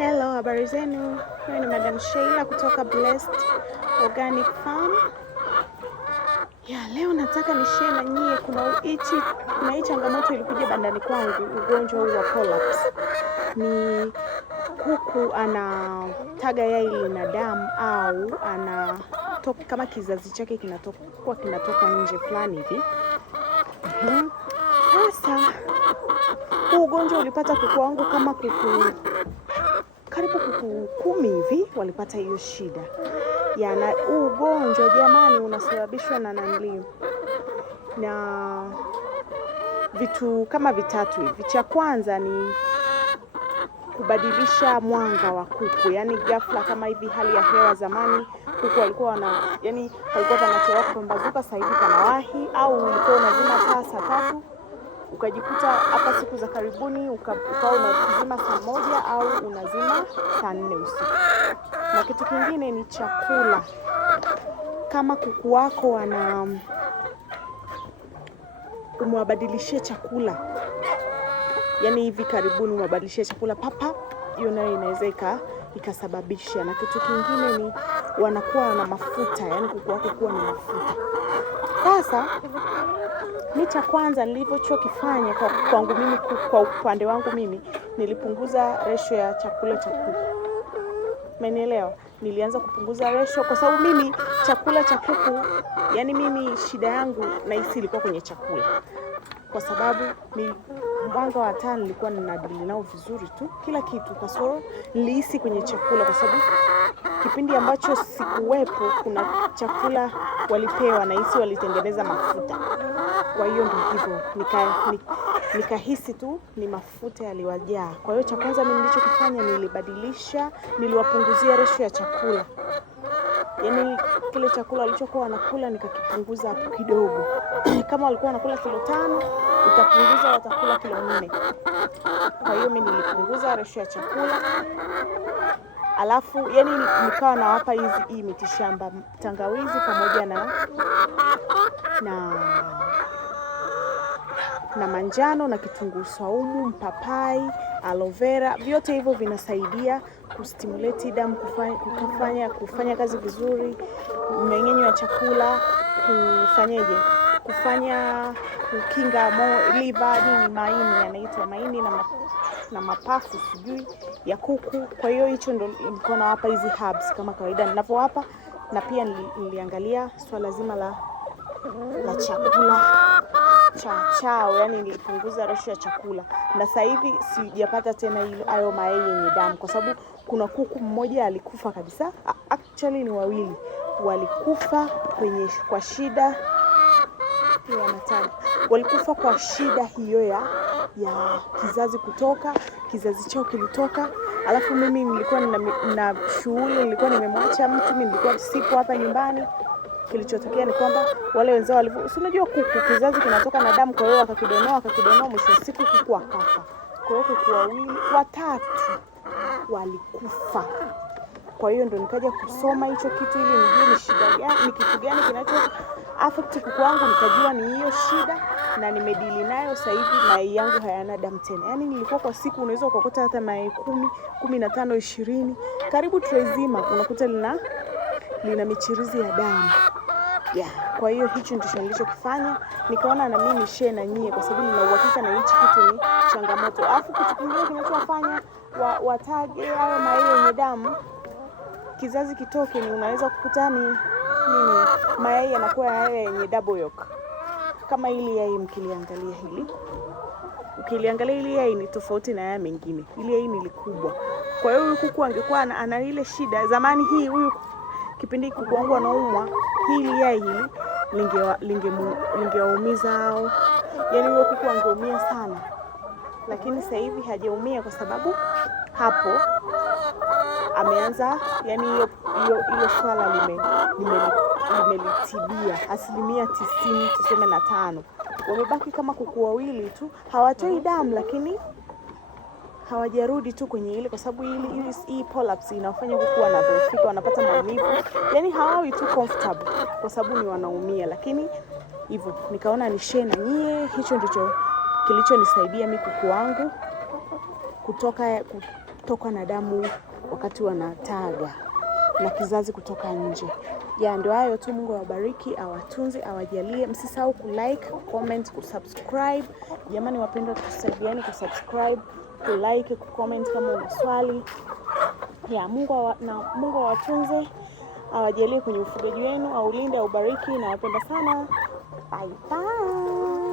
Hello, habari zenu. Mimi ni Madam Sheila kutoka Blessed Organic Farm. Leo nataka nishare na nyie kuna hii changamoto ilikuja bandani kwangu, ugonjwa huu wa pollaps. Ni kuku anataga yai lina damu au anatoka kama kizazi chake kinatoka nje fulani hivi. Sasa huu ugonjwa ulipata kuku wangu kama karibu kuku 10 hivi walipata hiyo shida. Na huu ugonjwa jamani unasababishwa na vitu kama vitatu hivi. Cha kwanza ni kubadilisha mwanga wa kuku. Yaani ghafla kama hivi hali ya hewa zamani kuku walikuwa wanachelewa kupambazuka, sasa hivi kanawahi, au ulikuwa unazima taa saa 3 ukajikuta hapa siku za karibuni ukawa unazima saa 1 au unazima saa 4 usiku. Na kitu kingine ni chakula. Kama kuku wako umewabadilishia chakula, yaani hivi karibuni umewabadilishia chakula papa, hiyo nayo inaweza ikasababisha. Na kitu kingine ni wanakuwa na mafuta, yaani kuku wako kuwa na mafuta. Sasa ni cha kwanza nilichokifanya kwangu mimi, kwa upande wangu mimi, nilipunguza ratio ya chakula cha kuku. Umenielewa? Nilianza kupunguza ratio kwa sababu mimi chakula cha kuku, yani mimi shida yangu nahisi ilikuwa kwenye chakula. Kwa sababu ni mwanga wa taa nilikuwa ninadili nao vizuri tu, kila kitu kasoro nilihisi kwenye chakula, kwa sababu kipindi ambacho sikuwepo kuna chakula walipewa na hisi walitengeneza mafuta. Kwa hiyo ndio hivyo nikahisi tu ni mafuta yaliwajaa. Kwa hiyo cha kwanza mimi nilichokifanya niliwapunguzia ratio ya chakula. Yaani kile chakula walichokuwa wanakula nikakipunguza hapo kidogo. Kama walikuwa wanakula kilo 5, utapunguza watakula kilo 4. Kwa hiyo mimi nilipunguza ratio ya chakula. Alafu yani nikawa nawapa hii mitishamba, tangawizi pamoja na manjano na kitunguu saumu, mpapai, aloe vera. Vyote hivyo vinasaidia kustimulate damu kufanya kazi vizuri, mmeng'enyo wa chakula, kukinga liver, maini yanaitwa maini na mapafu sijui ya kuku. Kwa hiyo hicho ndo nilikuwa nawapa hizi herbs kama kawaida ninavyowapa, na pia niliangalia swala zima la chakula chao, yani nilipunguza ratio ya chakula. Na sasa hivi sijapata tena hayo mayai yenye damu, kwa sababu kuna kuku mmoja alikufa kabisa. Actually ni 2 walikufa kwa shida ya matani. Walikufa kwa shida hiyo ya kizazi chao kilitoka. Alafu mimi nilikuwa na shughuli, nilikuwa nimemwacha mtu, mimi nilikuwa sipo hapa nyumbani. Kilichotokea ni kwamba wale wenzao si unajua kuku kizazi kinatoka na damu, kwa hiyo wakakidonoa, mwisho siku kuku akafa. Kwa hiyo kuku 3 walikufa. Kwa hiyo ndo nikaja kusoma hicho kitu ili nijue ni shida gani, ni kitu gani kinacho affect kuku wangu. Nikajua ni hiyo shida na nimedili nayo. Sasa hivi mayai yangu hayana damu tena. Yaani nilikuwa kwa siku unaweza ukakuta hata mayai 10, 15, 20, karibu tray zima unakuta lina michirizi ya damu. Kwa hiyo hicho ndicho nilichokifanya. Nikaona na mimi share na nyie, kwa sababu nina uhakika na hichi kitu ni changamoto. Alafu kitu kingine kinachowafanya watage hayo mayai yenye damu kizazi kitoke, ni unaweza kukuta mayai yanakuwa yale yenye double yolk. Kama hili yai ukiliangalia hili yai ni tofauti na yai mengine. Hili yai ni likubwa. Kwa hiyo huyu kuku angekuwa ana ile shida zamani hii, huyu kipindi kuku wangu anaumwa, hili yai lingewaumiza hao. Yaani huyo kuku angeumia sana. Lakini sasa hivi hajaumia kwa sababu hapo ameanza, yani hiyo swala limelitibia 90-95. Wamebaki kama kuku 2 tu, hawatoi damu, lakini hawajarudi tu kwenye ile, kwa sababu hii pollaps inafanya kuku wanadhoofika, wanapata maumivu. Yani hawawi tu comfortable kwa sababu ni wanaumia. Lakini hivyo nikaona ni share na nyie. Hicho ndicho kilichonisaidia mimi kuku wangu kutokwa na damu wakati wanataga na kizazi kutoka nje. Ya ndio hayo tu. Mungu awabariki, awatunze, awajalie. Msisahau kulike, comment, kusubscribe. Jamani wapendwa, tusaidiane kusubscribe, kulike, kucomment kama una swali. Ya Mungu awatunze, awajalie kwenye ufugaji wenu, aulinde, aubariki. Na wapenda sana. Bye bye.